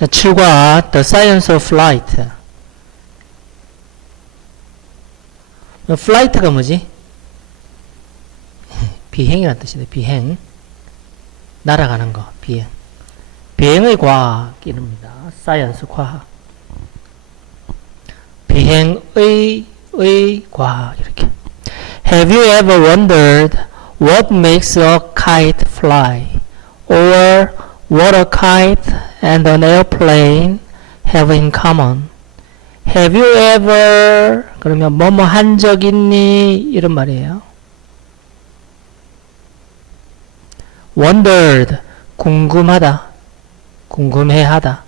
자, 7과 The Science of Flight. 어, flight가 뭐지? 비행이라는 뜻이네, 비행. 날아가는 거, 비행. 비행의 과학, 이릅니다. 사이언스 과학. 비행의, 의 과학, 이렇게. Have you ever wondered what makes a kite fly? Or what a kite and an airplane have in common? Have you ever 그러면 뭐뭐 한 적 있니? 이런 말이에요. wondered 궁금하다. 궁금해하다.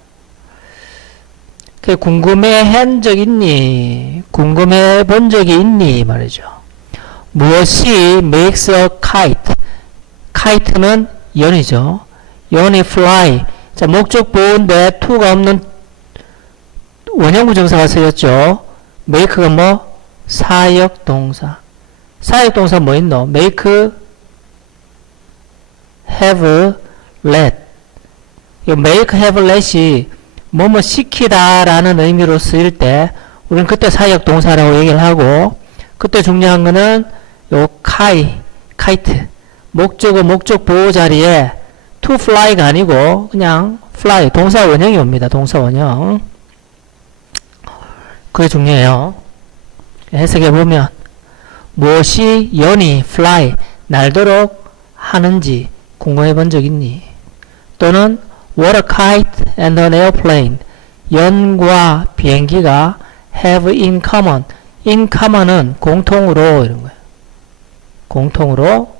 그 궁금해 한 적 있니? 궁금해 본 적이 있니? 말이죠. 무엇이 makes a kite? kite는 연이죠. 연이 fly. 자, 목적 보호인데 to가 없는 원형 부정사가 쓰였죠. make가 뭐? 사역 동사. 사역 동사 뭐 있노? make, have, let. 이 make, have, let이 뭐뭐 시키다 라는 의미로 쓰일 때 우리는 그때 사역 동사라고 얘기를 하고 그때 중요한 거는 요 카이, 카이트 목적어 목적 보호 자리에 to fly가 아니고 그냥 fly 동사 원형이 옵니다. 동사 원형. 그게 중요해요. 해석해 보면 무엇이 연이 fly 날도록 하는지 궁금해 본 적 있니? 또는 what a kite and an airplane 연과 비행기가 have in common in common은 공통으로 이런 거예요. 공통으로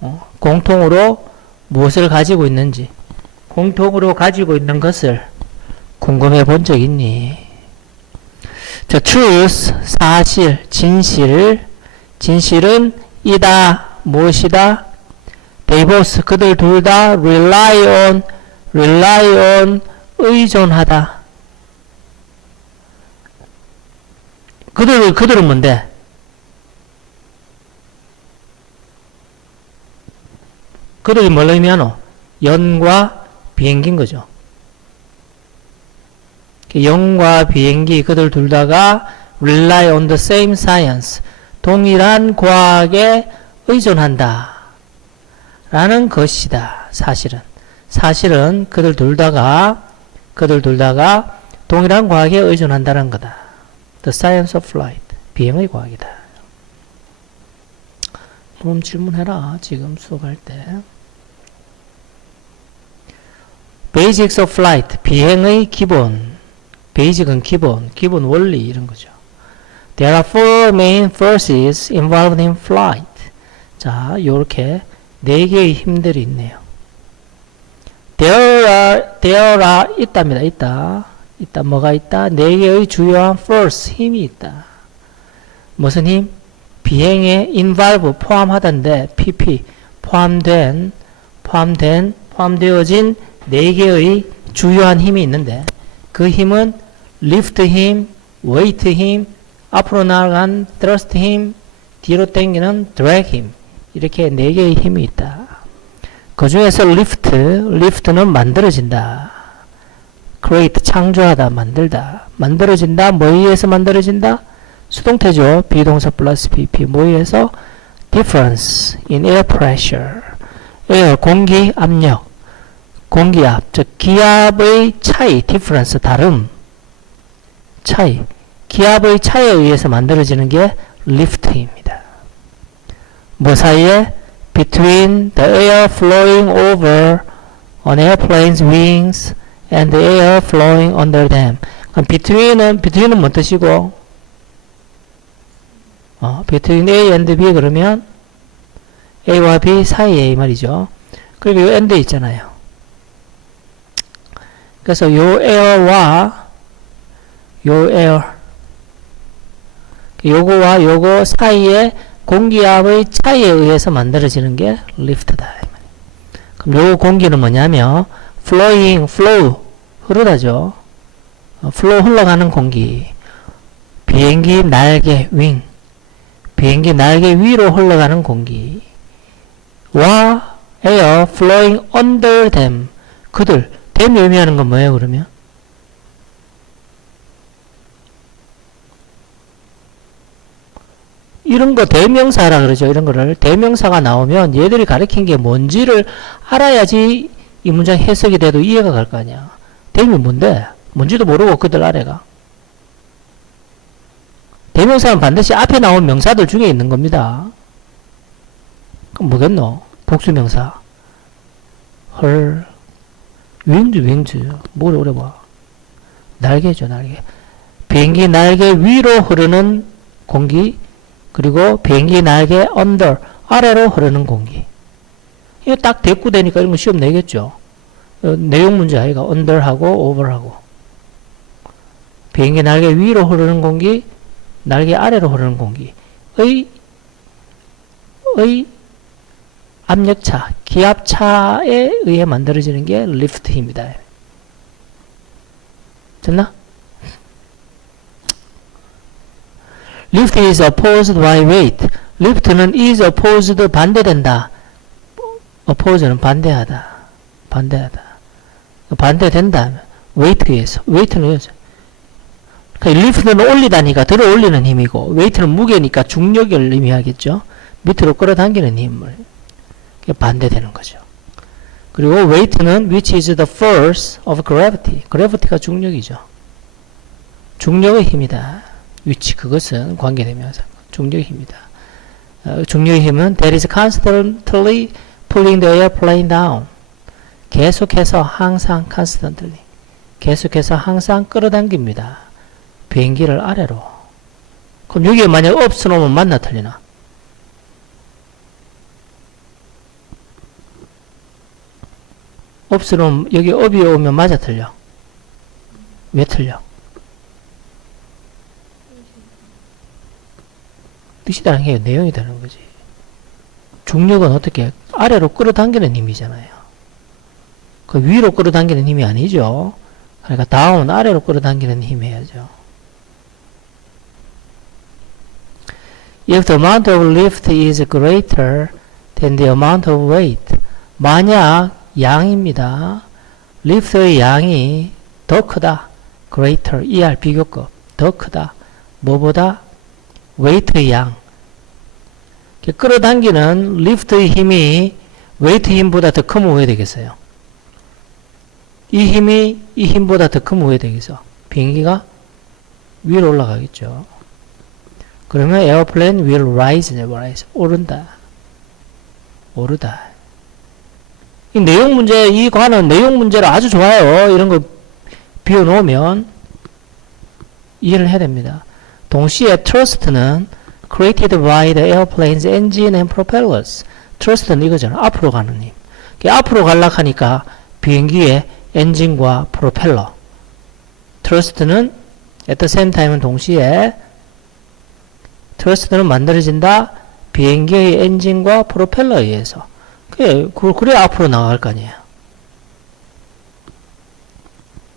어, 공통으로 무엇을 가지고 있는지 공통으로 가지고 있는 것을 궁금해 본 적 있니? 자, truth, 사실, 진실, 진실은 이다, 무엇이다? They both, 그들 둘 다 rely on, rely on, 의존하다. 그들, 그들은 뭔데? 그들이 뭘 의미하노? 연과 비행기인 거죠. 영과 비행기 그들 둘 다가 rely on the same science. 동일한 과학에 의존한다. 라는 것이다 사실은. 사실은 그들 둘 다가 그들 둘 다가 동일한 과학에 의존한다는 거다. The science of flight. 비행의 과학이다 그럼 질문해라 지금 수업할 때 basics of flight 비행의 기본 베이직은 기본, 기본 원리 이런 거죠. There are four main forces involved in flight. 자, 요렇게 네 개의 힘들이 있네요. There are, there are 있답니다. 있다. 있다. 뭐가 있다? 네 개의 주요한 force, 힘이 있다. 무슨 힘? 비행에 involve, 포함하던데, pp, 포함된, 포함된, 포함되어진 네 개의 주요한 힘이 있는데, 그 힘은 lift 힘, weight 힘, 앞으로 나아간 thrust 힘, 뒤로 당기는 drag 힘 이렇게 네 개의 힘이 있다. 그 중에서 lift, lift는 만들어진다. create, 창조하다, 만들다. 만들어진다, 뭐에 의해서 만들어진다? 수동태죠. 비동사 플러스 pp, 뭐에 의해서? difference in air pressure. air, 공기 압력. 공기압, 즉 기압의 차이, difference, 다름, 차이, 기압의 차이에 의해서 만들어지는 게 lift입니다. 뭐 사이에? between the air flowing over an airplane's wings and the air flowing under them. 그럼 between은, between은 뭔 뜻이고? 어, between A and B 그러면 A와 B 사이에 이 말이죠. 그리고 이 and 있잖아요. 그래서 요 에어와 요 에어 요거와 요거 사이에 공기압의 차이에 의해서 만들어지는 게 리프트다. 그럼 요 공기는 뭐냐면 flowing, flow 흐르다죠. 어, flow 흘러가는 공기. 비행기 날개 윙. 비행기 날개 위로 흘러가는 공기. 와 air flowing under them. 그들 댐이 의미하는 건 뭐예요, 그러면? 이런 거 대명사라 그러죠. 이런 거를 대명사가 나오면 얘들이 가리킨 게 뭔지를 알아야지 이 문장 해석이 돼도 이해가 갈 거 아니야. 댐이 뭔데? 뭔지도 모르고 그들 아래가. 대명사는 반드시 앞에 나온 명사들 중에 있는 겁니다. 그럼 뭐겠노? 복수명사. 헐. 윙즈, 윙즈. 뭘 봐. 날개죠, 날개. 비행기 날개 위로 흐르는 공기, 그리고 비행기 날개 under, 아래로 흐르는 공기. 이거 딱 대꾸되니까 이런 거 시험 내겠죠. 어, 내용 문제 아이가 under하고 over하고. 비행기 날개 위로 흐르는 공기, 날개 아래로 흐르는 공기의 의 압력차, 기압차에 의해 만들어지는 게 리프트입니다. 됐나? lift is opposed by weight. lift는 is opposed 반대된다. oppose는 반대하다. 반대하다. 반대된다. weight에서. weight는 그러 니까 lift는 올리다니까 들어 올리는 힘이고 weight는 무게니까 중력을 의미하겠죠. 밑으로 끌어당기는 힘을 반대되는 거죠. 그리고 weight는 which is the force of gravity. gravity가 중력이죠. 중력의 힘이다. 위치 그것은 관계되면서 중력의 힘이다. 어, 중력의 힘은 that is constantly pulling the airplane down. 계속해서 항상 constantly 계속해서 항상 끌어당깁니다. 비행기를 아래로. 그럼 여기에 만약 업스 놓으면 맞나 틀리나? 놓으면 여기 업이 오면 맞아 틀려? 왜 틀려? 뜻이 다른 게 내용이 다른 거지. 중력은 어떻게 아래로 끌어당기는 힘이잖아요. 그 위로 끌어당기는 힘이 아니죠. 그러니까 다운 아래로 끌어당기는 힘 해야죠. If the amount of lift is greater than the amount of weight, 만약 양입니다. 리프트의 양이 더 크다. greater, ER 비교급, 더 크다. 뭐보다? 웨이트의 양. 끌어당기는 리프트의 힘이 웨이트 힘보다 더 크면 왜 되겠어요? 이 힘이 이 힘보다 더 크면 왜 되겠어? 비행기가 위로 올라가겠죠. 그러면 airplane will rise, rise. 오른다. 오르다. 이 내용 문제, 이 관은 내용 문제로 아주 좋아요. 이런 거 비워놓으면 이해를 해야 됩니다. 동시에 trust는 created by the airplane's engine and propellers. trust는 이거잖아. 앞으로 가는 힘. 앞으로 갈락 하니까 비행기의 엔진과 프로펠러. trust는 at the same time은 동시에 트러스트는 만들어진다 비행기의 엔진과 프로펠러에 의해서. 그래, 그래 앞으로 나갈 거 아니에요.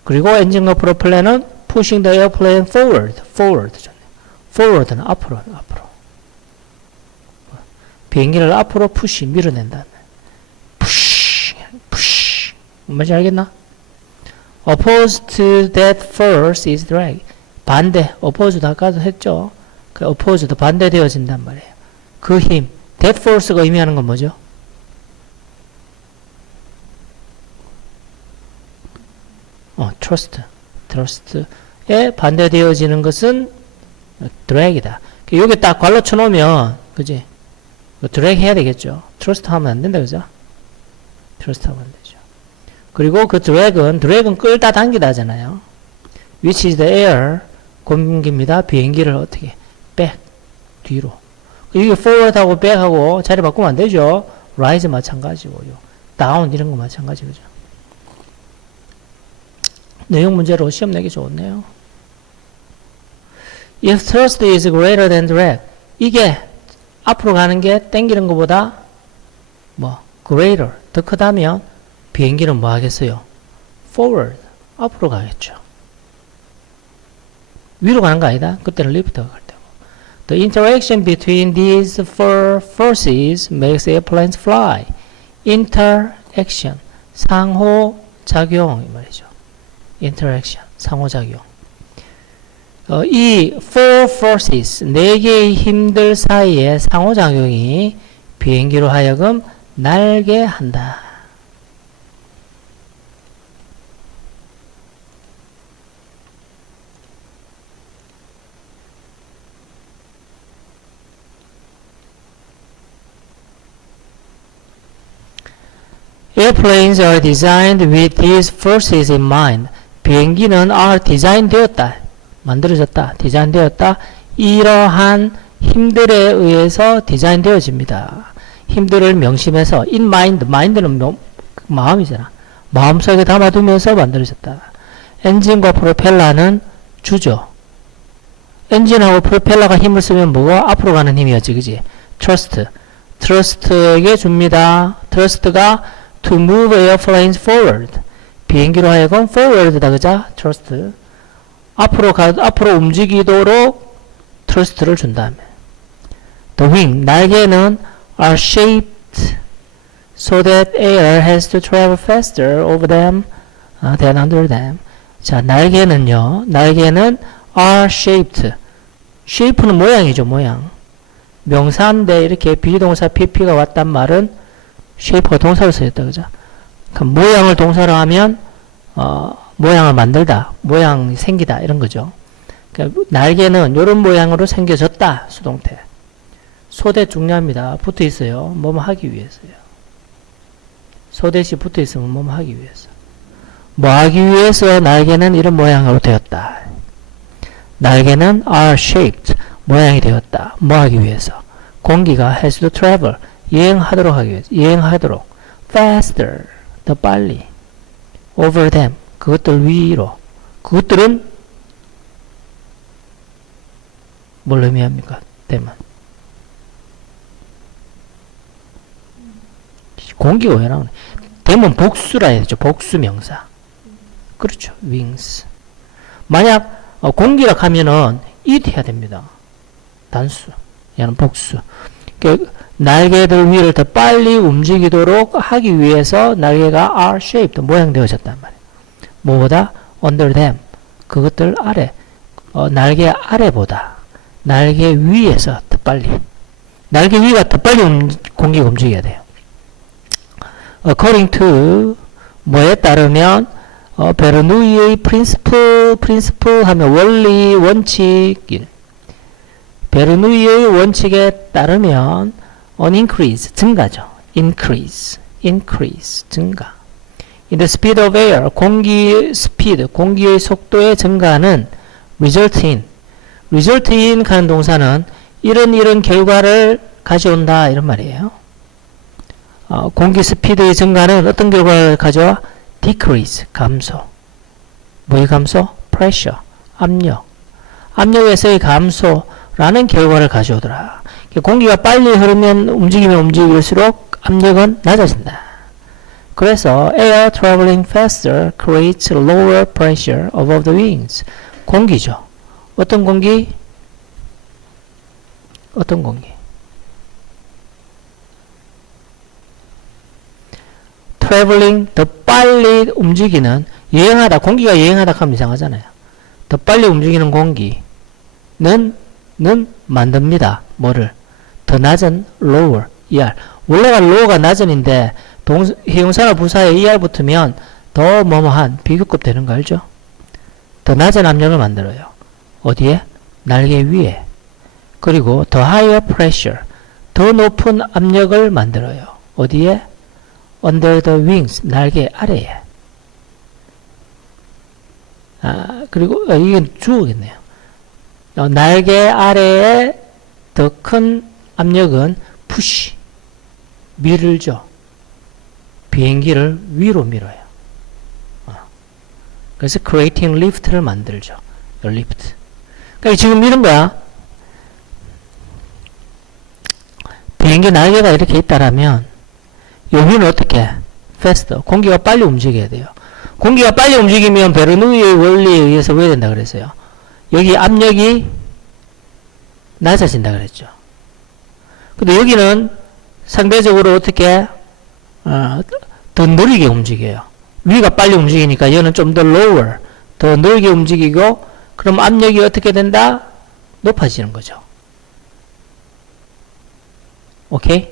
그리고 엔진과 프로펠러는 pushing the airplane forward, forward. forward는 앞으로, 앞으로. 비행기를 앞으로 푸시, 밀어낸다. 뭔지 알겠나? opposed to that force is drag. 반대, opposed 아까도 했죠. 그 opposed 반대되어진단 말이에요. 그 힘, that force가 의미하는 건 뭐죠? 어, trust, trust에 반대되어지는 것은 drag이다. 여기 딱 관로 쳐놓으면, 그지? drag 해야 되겠죠. trust 하면 안 된다, 그죠? trust 하면 안 되죠. 그리고 그 drag은, drag은 끌다 당기다 하잖아요. which is the air, 공기입니다. 비행기를 어떻게, back, 뒤로. 이게 forward하고 back하고 자리 바꾸면 안 되죠. rise 마찬가지고요. down 이런 거 마찬가지, 그죠? 내용 문제로 시험 내기 좋네요. If thrust is greater than drag, 이게 앞으로 가는 게 땡기는 것보다 뭐 greater 더 크다면 비행기는 뭐 하겠어요? forward 앞으로 가겠죠. 위로 가는 거 아니다. 그때는 리프트가. The interaction between these four forces makes airplanes fly. interaction 상호 작용 이 말이죠. interaction 상호작용. 어, 이 four forces 네 개의 힘들 사이의 상호작용이 비행기로 하여금 날게 한다. Airplanes are designed with these forces in mind. 비행기는 are design 되었다. 만들어졌다. 디자인 되었다. 이러한 힘들에 의해서 디자인 되어집니다. 힘들을 명심해서 in mind, mind는 명- 마음이잖아. 마음속에 담아두면서 만들어졌다. 엔진과 프로펠러는 주죠. 엔진하고 프로펠러가 힘을 쓰면 뭐가 앞으로 가는 힘이었지, 그지? trust. trust에게 줍니다. trust가 to move airplanes forward. 비행기로 하여금 forward다, 그자? trust. 앞으로 가, 앞으로 움직이도록 트러스트를 준다면. The wing, 날개는 are shaped so that air has to travel faster over them uh, than under them. 자, 날개는요, 날개는 are shaped. shape는 모양이죠, 모양. 명사인데 이렇게 비동사 pp가 왔단 말은 shape가 동사로 쓰였다, 그죠? 그럼 모양을 동사로 하면, 어, 모양을 만들다, 모양 생기다 이런 거죠. 그러니까 날개는 이런 모양으로 생겨졌다 수동태. 소대 중요합니다. 붙어 있어요. 뭐뭐 하기 위해서요. 소대시 붙어 있으면 뭐뭐 하기 위해서. 뭐 하기 위해서 날개는 이런 모양으로 되었다. 날개는 are shaped 모양이 되었다. 뭐 하기 위해서? 공기가 has to travel 여행하도록 하기 위해서 여행하도록. faster 더 빨리. over them. 그것들 위로. 그것들은 뭘 의미합니까? 대만. 공기가 왜 나오네. 대문 복수라 해야죠. 복수 명사. 그렇죠. wings. 만약 어, 공기라 하면은 it 해야 됩니다. 단수. 얘는 복수. 그 날개들 위를 더 빨리 움직이도록 하기 위해서 날개가 R-shaped 모양되어졌단 말이에요 뭐보다 under them 그것들 아래 어, 날개 아래보다 날개 위에서 더 빨리 날개 위가 더 빨리 움, 공기가 움직여야 돼요. According to 뭐에 따르면 어, 베르누이의 프린스플 프린스플 하면 원리 원칙 베르누이의 원칙에 따르면 an increase 증가죠. increase increase 증가 In the speed of air, 공기 스피드, 공기의 속도의 증가는 result in, result in 하는 동사는 이런 이런 결과를 가져온다 이런 말이에요. 어, 공기 스피드의 증가는 어떤 결과를 가져와? decrease, 감소. 뭐의 감소? pressure, 압력. 압력에서의 감소 라는 결과를 가져오더라. 공기가 빨리 흐르면 움직이면 움직일수록 압력은 낮아진다. 그래서 air traveling faster creates lower pressure above the wings. 공기죠. 어떤 공기? 어떤 공기? traveling 더 빨리 움직이는 여행하다 공기가 여행하다 하면 이상하잖아요. 더 빨리 움직이는 공기는 는 만듭니다. 뭐를 더 낮은 lower er 원래가 lower가 낮은인데 동, 형사나 부사에 er 붙으면 더 뭐뭐한 비교급 되는 거 알죠? 더 낮은 압력을 만들어요. 어디에? 날개 위에. 그리고 더 higher pressure, 더 높은 압력을 만들어요. 어디에? under the wings, 날개 아래에. 아, 그리고 어, 이건 주어겠네요. 어, 날개 아래에 더 큰 압력은 push, 밀죠. 비행기를 위로 밀어요. 어. 그래서 creating lift를 만들죠. lift. 그러니까 지금 이런 거야. 비행기 날개가 이렇게 있다라면 여기는 어떻게? faster. 공기가 빨리 움직여야 돼요. 공기가 빨리 움직이면 베르누이의 원리에 의해서 왜 된다 그랬어요? 여기 압력이 낮아진다 그랬죠. 근데 여기는 상대적으로 어떻게 어, 더 느리게 움직여요. 위가 빨리 움직이니까 얘는 좀 더 lower, 더 넓게 움직이고 그럼 압력이 어떻게 된다? 높아지는 거죠. 오케이?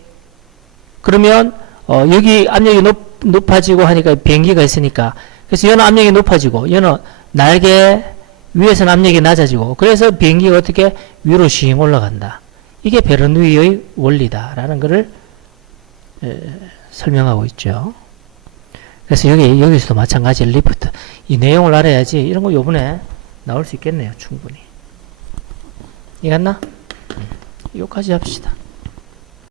그러면 어, 여기 압력이 높, 높아지고 하니까 비행기가 있으니까 그래서 얘는 압력이 높아지고 얘는 날개 위에서는 압력이 낮아지고 그래서 비행기가 어떻게 위로 싱 올라간다. 이게 베르누이의 원리다라는 것을 에, 설명하고 있죠. 그래서 여기 여기서도 마찬가지 리프트 이 내용을 알아야지 이런 거 요번에 나올 수 있겠네요 충분히 이해갔나? 음, 여기까지 합시다